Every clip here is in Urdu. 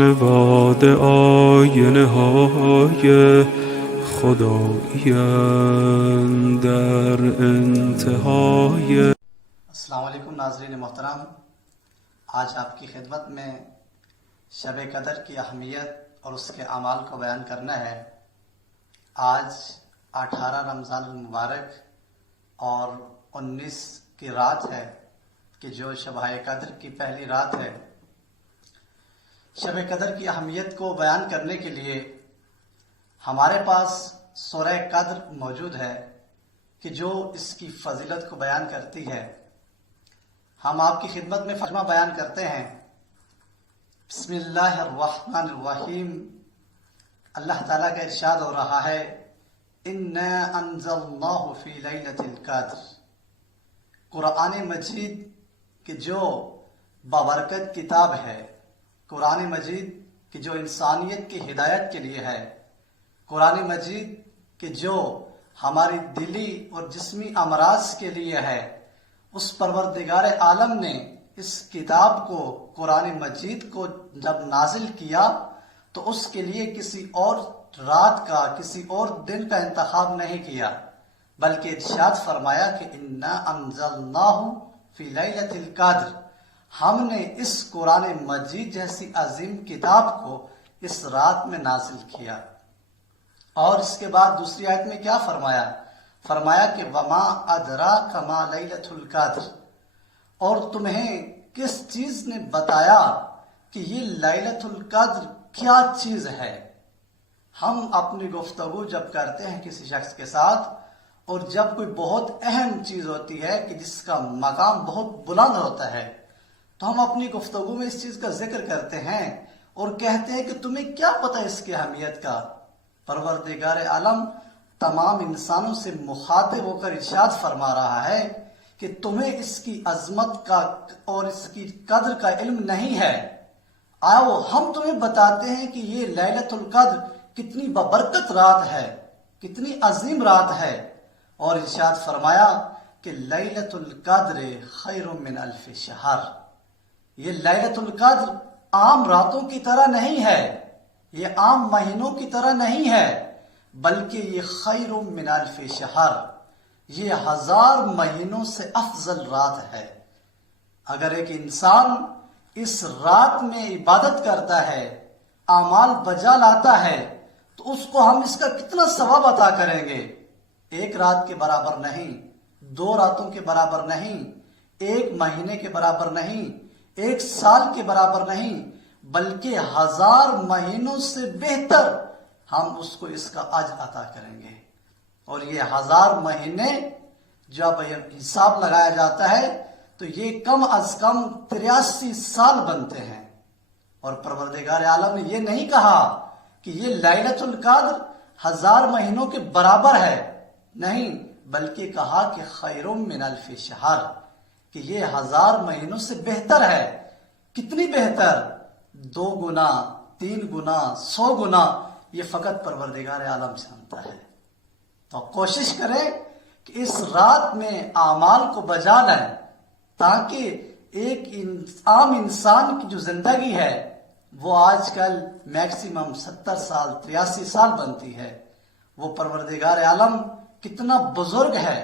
باد آینه های خدایی در انتهای. السلام علیکم ناظرین محترم، آج آپ کی خدمت میں شب قدر کی اہمیت اور اس کے اعمال کو بیان کرنا ہے۔ آج 18 رمضان المبارک اور 19 کی رات ہے کہ جو شب قدر کی پہلی رات ہے۔ شب قدر کی اہمیت کو بیان کرنے کے لیے ہمارے پاس سورہ قدر موجود ہے کہ جو اس کی فضیلت کو بیان کرتی ہے۔ ہم آپ کی خدمت میں فرما بیان کرتے ہیں۔ بسم اللہ الرحمن الرحیم۔ اللہ تعالیٰ کا ارشاد ہو رہا ہے، اِنَّا أَنزَلْنَاهُ فِي لَيْلَةِ الْقَدْرِ۔ قرآن مجید کہ جو بابرکت کتاب ہے، قرآن مجید کہ جو انسانیت کی ہدایت کے لیے ہے، قرآن مجید کہ جو ہماری دلی اور جسمی امراض کے لیے ہے، اس پروردگار عالم نے اس کتاب کو، قرآن مجید کو جب نازل کیا تو اس کے لیے کسی اور رات کا، کسی اور دن کا انتخاب نہیں کیا، بلکہ ارشاد فرمایا کہ اِنَّا أَنزَلْنَاهُ فِي لَيْلَةِ الْقَدْرِ۔ ہم نے اس قرآن مجید جیسی عظیم کتاب کو اس رات میں نازل کیا۔ اور اس کے بعد دوسری آیت میں کیا فرمایا؟ فرمایا کہ وَمَا أَدْرَاكَ مَا لَيْلَةُ الْقَدْرِ۔ اور تمہیں کس چیز نے بتایا کہ یہ لیلۃ القدر کیا چیز ہے؟ ہم اپنی گفتگو جب کرتے ہیں کسی شخص کے ساتھ، اور جب کوئی بہت اہم چیز ہوتی ہے کہ جس کا مقام بہت بلند ہوتا ہے، تو ہم اپنی گفتگو میں اس چیز کا ذکر کرتے ہیں اور کہتے ہیں کہ تمہیں کیا پتہ اس کی اہمیت کا؟ پروردگار عالم تمام انسانوں سے مخاطب ہو کر ارشاد فرما رہا ہے کہ تمہیں اس کی عظمت کا اور اس کی قدر کا علم نہیں ہے۔ آؤ ہم تمہیں بتاتے ہیں کہ یہ لیلۃ القدر کتنی بابرکت رات ہے، کتنی عظیم رات ہے۔ اور ارشاد فرمایا کہ لیلۃ القدر خیر من الف شہر۔ یہ لیلۃ القدر عام راتوں کی طرح نہیں ہے، یہ عام مہینوں کی طرح نہیں ہے، بلکہ یہ خیر من الف شہر، یہ 1000 مہینوں سے افضل رات ہے۔ اگر ایک انسان اس رات میں عبادت کرتا ہے، اعمال بجا لاتا ہے، تو اس کو ہم اس کا کتنا ثواب عطا کریں گے؟ ایک رات کے برابر نہیں، 2 راتوں کے برابر نہیں، 1 مہینے کے برابر نہیں، 1 سال کے برابر نہیں، بلکہ 1000 مہینوں سے بہتر ہم اس کو اس کا اجر عطا کریں گے۔ اور یہ 1000 مہینے جب حساب لگایا جاتا ہے تو یہ کم از کم 83 سال بنتے ہیں۔ اور پروردگار عالم نے یہ نہیں کہا کہ یہ لیلۃ القدر 1000 مہینوں کے برابر ہے، نہیں، بلکہ کہا کہ خیر من الف شہر، کہ یہ 1000 مہینوں سے بہتر ہے۔ کتنی بہتر؟ 2 گنا، 3 گنا، 100 گنا، یہ فقط پروردگار عالم جانتا ہے۔ تو کوشش کریں کہ اس رات میں اعمال کو بجا لیں، تاکہ ایک عام انسان کی جو زندگی ہے وہ آج کل میکسیمم 70 سال، 83 سال بنتی ہے۔ وہ پروردگار عالم کتنا بزرگ ہے،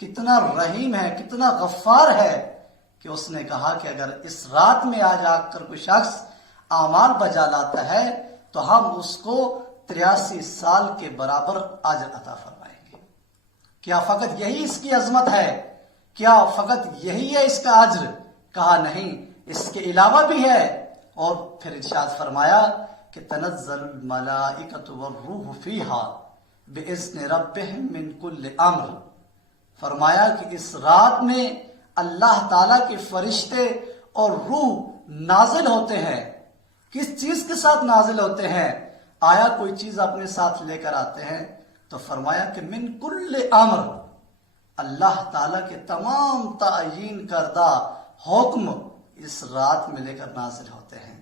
کتنا رحیم ہے، کتنا غفار ہے کہ اس نے کہا کہ اگر اس رات میں آج آ کر کوئی شخص اعمال بجا لاتا ہے تو ہم اس کو 83 سال کے برابر اجر عطا فرمائیں گے۔ کیا فقط یہی اس کی عظمت ہے؟ کیا فقط یہی ہے اس کا اجر؟ کہا نہیں، اس کے علاوہ بھی ہے۔ اور پھر ارشاد فرمایا کہ تنزل الملائکۃ والروح فیہا بِإِذْنِ رَبِّهِمْ مِنْ كُلِّ أَمْرٍ۔ فرمایا کہ اس رات میں اللہ تعالیٰ کے فرشتے اور روح نازل ہوتے ہیں۔ کس چیز کے ساتھ نازل ہوتے ہیں؟ آیا کوئی چیز اپنے ساتھ لے کر آتے ہیں؟ تو فرمایا کہ من کل امر، اللہ تعالیٰ کے تمام تعین کردہ حکم اس رات میں لے کر نازل ہوتے ہیں۔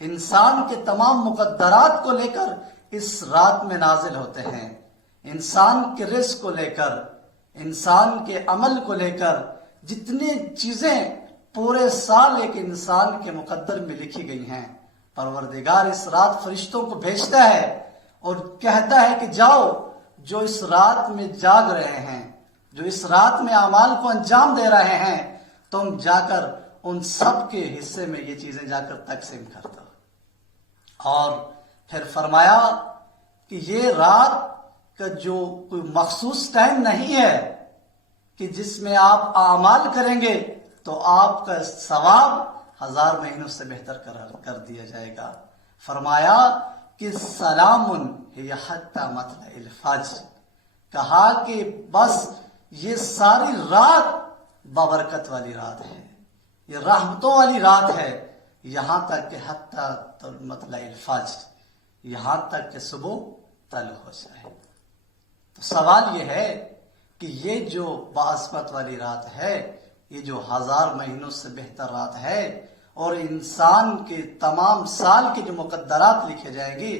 انسان کے تمام مقدرات کو لے کر اس رات میں نازل ہوتے ہیں۔ انسان کے رزق کو لے کر، انسان کے عمل کو لے کر، جتنی چیزیں پورے سال ایک انسان کے مقدر میں لکھی گئی ہیں، پروردگار اس رات فرشتوں کو بھیجتا ہے اور کہتا ہے کہ جاؤ، جو اس رات میں جاگ رہے ہیں، جو اس رات میں اعمال کو انجام دے رہے ہیں، تم جا کر ان سب کے حصے میں یہ چیزیں جا کر تقسیم کر دو۔ اور پھر فرمایا کہ یہ رات کا جو کوئی مخصوص ٹائم نہیں ہے کہ جس میں آپ اعمال کریں گے تو آپ کا ثواب 1000 مہینوں سے بہتر کر دیا جائے گا۔ فرمایا کہ سلام ہی حتی مطلع الفجر، کہا کہ بس یہ ساری رات بابرکت والی رات ہے، یہ رحمتوں والی رات ہے، یہاں تک کہ حتی مطلع الفجر، یہاں تک کہ صبح طلوع ہو جائے۔ تو سوال یہ ہے کہ یہ جو بعصمت والی رات ہے، یہ جو 1000 مہینوں سے بہتر رات ہے، اور انسان کے تمام سال کے جو مقدرات لکھے جائیں گے،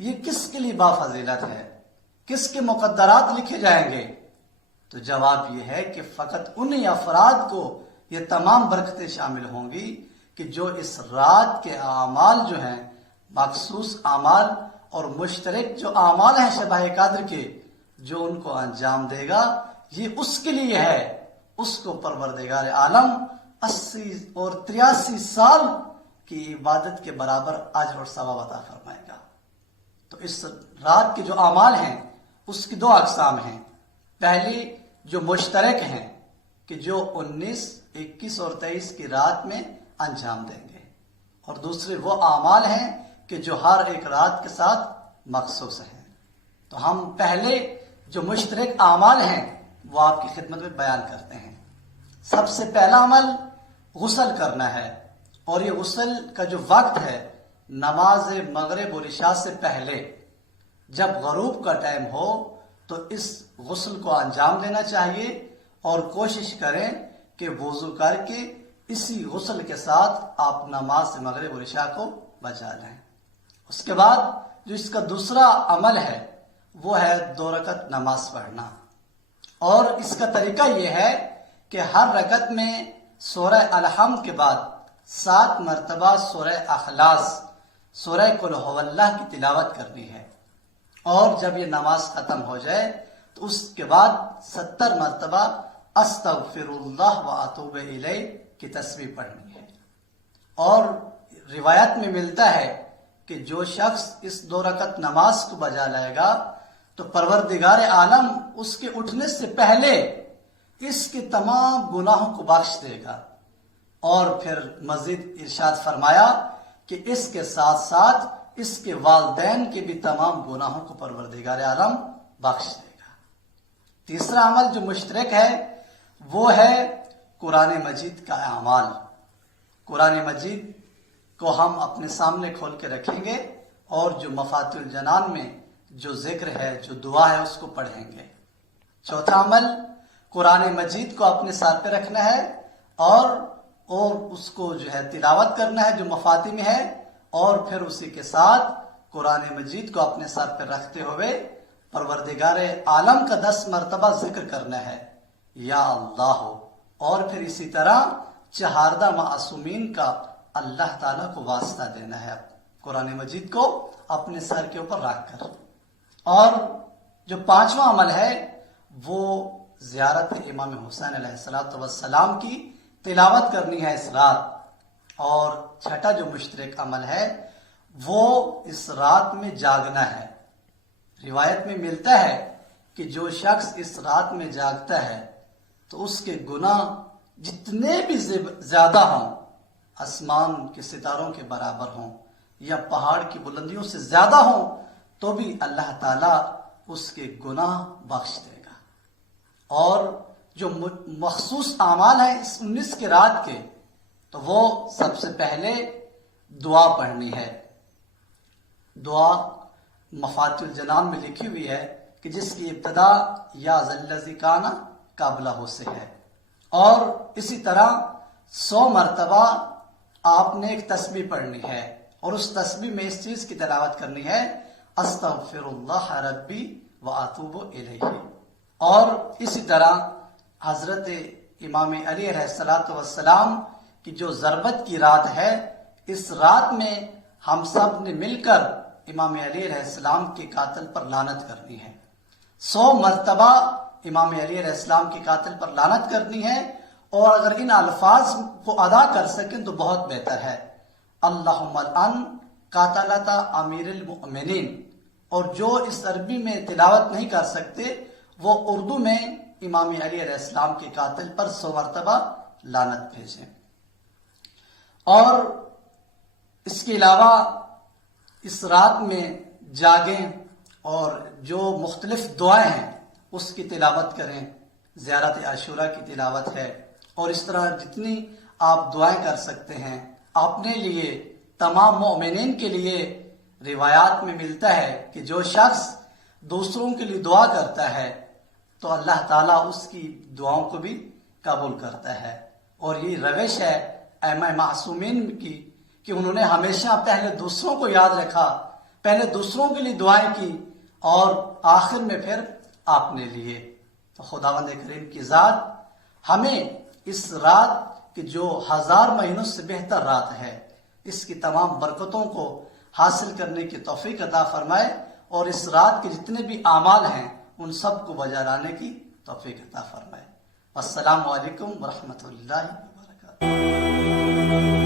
یہ کس کے لیے بافضیلت ہے، کس کے مقدرات لکھے جائیں گے؟ تو جواب یہ ہے کہ فقط انہی افراد کو یہ تمام برکتیں شامل ہوں گی کہ جو اس رات کے اعمال جو ہیں، مخصوص اعمال اور مشترک جو اعمال ہیں شبہ قدر کے، جو ان کو انجام دے گا، یہ اس کے لیے ہے، اس کو پروردگار عالم 80 اور 83 سال کی عبادت کے برابر اجر اور ثواب عطا فرمائے گا۔ تو اس رات کے جو اعمال ہیں اس کی 2 اقسام ہیں۔ پہلی جو مشترک ہیں کہ جو 19، 21 اور 23 کی رات میں انجام دیں گے، اور دوسرے وہ اعمال ہیں کہ جو ہر ایک رات کے ساتھ مخصوص ہیں۔ تو ہم پہلے جو مشترک اعمال ہیں وہ آپ کی خدمت میں بیان کرتے ہیں۔ سب سے پہلا عمل غسل کرنا ہے، اور یہ غسل کا جو وقت ہے نماز مغرب اور عشاء سے پہلے، جب غروب کا ٹائم ہو تو اس غسل کو انجام دینا چاہیے، اور کوشش کریں کہ وضو کر کے اسی غسل کے ساتھ آپ نماز مغرب اور عشاء کو بجا لیں۔ اس کے بعد جو اس کا دوسرا عمل ہے وہ ہے 2 رکعت نماز پڑھنا، اور اس کا طریقہ یہ ہے کہ ہر رکعت میں سورہ الحمد کے بعد 7 مرتبہ سورہ اخلاص، سورہ قل هو اللہ کی تلاوت کرنی ہے، اور جب یہ نماز ختم ہو جائے تو اس کے بعد 70 مرتبہ استغفر اللہ واتوب الیہ کی تسبیح پڑھنی ہے۔ اور روایت میں ملتا ہے کہ جو شخص اس 2 رکعت نماز کو بجا لائے گا تو پروردگار عالم اس کے اٹھنے سے پہلے اس کے تمام گناہوں کو بخش دے گا، اور پھر مزید ارشاد فرمایا کہ اس کے ساتھ ساتھ اس کے والدین کے بھی تمام گناہوں کو پروردگار عالم بخش دے گا۔ تیسرا عمل جو مشترک ہے وہ ہے قرآن مجید کا اعمال۔ قرآن مجید کو ہم اپنے سامنے کھول کے رکھیں گے، اور جو مفاتیح الجنان میں جو ذکر ہے، جو دعا ہے، اس کو پڑھیں گے۔ چوتھا عمل قرآن مجید کو اپنے ساتھ پہ رکھنا ہے، اور اس کو جو ہے تلاوت کرنا ہے جو مفاتیح میں ہے، اور پھر اسی کے ساتھ قرآن مجید کو اپنے ساتھ پہ رکھتے ہوئے پروردگار عالم کا 10 مرتبہ ذکر کرنا ہے، یا اللہ، اور پھر اسی طرح 4 معصومین کا اللہ تعالیٰ کو واسطہ دینا ہے قرآن مجید کو اپنے سر کے اوپر رکھ کر۔ اور جو 5واں عمل ہے وہ زیارت امام حسین علیہ السلام کی تلاوت کرنی ہے اس رات۔ اور چھٹا جو مشترک عمل ہے وہ اس رات میں جاگنا ہے۔ روایت میں ملتا ہے کہ جو شخص اس رات میں جاگتا ہے تو اس کے گناہ جتنے بھی زیادہ ہوں، آسمان کے ستاروں کے برابر ہوں یا پہاڑ کی بلندیوں سے زیادہ ہوں، تو بھی اللہ تعالیٰ اس کے گناہ بخش دے گا۔ اور جو مخصوص اعمال ہیں اس 19 کی رات کے، تو وہ سب سے پہلے دعا پڑھنی ہے۔ دعا مفاتیح الجنان میں لکھی ہوئی ہے کہ جس کی ابتدا یا ذلذی کانا قابلہ سے ہے، اور اسی طرح 100 مرتبہ آپ نے ایک تسبیح پڑھنی ہے، اور اس تسبیح میں اس چیز کی تلاوت کرنی ہے، استغفر اللہ ربی واتوب الیہ۔ اور اسی طرح حضرت امام علی علیہ السلام کی جو ضربت کی رات ہے، اس رات میں ہم سب نے مل کر امام علی علیہ السلام کے قاتل پر لعنت کرنی ہے. 100 مرتبہ امام علی علیہ السلام کے قاتل پر لعنت کرنی ہے، اور اگر ان الفاظ کو ادا کر سکیں تو بہت بہتر ہے. اللہم العن قاتلۃ امیر المؤمنین. اور جو اس عربی میں تلاوت نہیں کر سکتے وہ اردو میں امام علی علیہ السلام کے قاتل پر 100 مرتبہ لعنت بھیجیں. اور اس کے علاوہ اس رات میں جاگیں اور جو مختلف دعائیں ہیں اس کی تلاوت کریں. زیارت عاشوراء کی تلاوت ہے، اور اس طرح جتنی آپ دعائیں کر سکتے ہیں اپنے لیے، تمام مومنین کے لیے. روایات میں ملتا ہے کہ جو شخص دوسروں کے لیے دعا کرتا ہے تو اللہ تعالیٰ اس کی دعاؤں کو بھی قبول کرتا ہے. اور یہ روش ہے ائمہ معصومین کی کہ انہوں نے ہمیشہ پہلے دوسروں کو یاد رکھا، پہلے دوسروں کے لیے دعائیں کی، اور آخر میں پھر اپنے لیے. تو خداوند کریم کی ذات ہمیں اس رات کہ جو 1000 مہینوں سے بہتر رات ہے، اس کی تمام برکتوں کو حاصل کرنے کی توفیق عطا فرمائے، اور اس رات کے جتنے بھی اعمال ہیں ان سب کو بجا لانے کی توفیق عطا فرمائے. السلام علیکم ورحمۃ اللہ وبرکاتہ.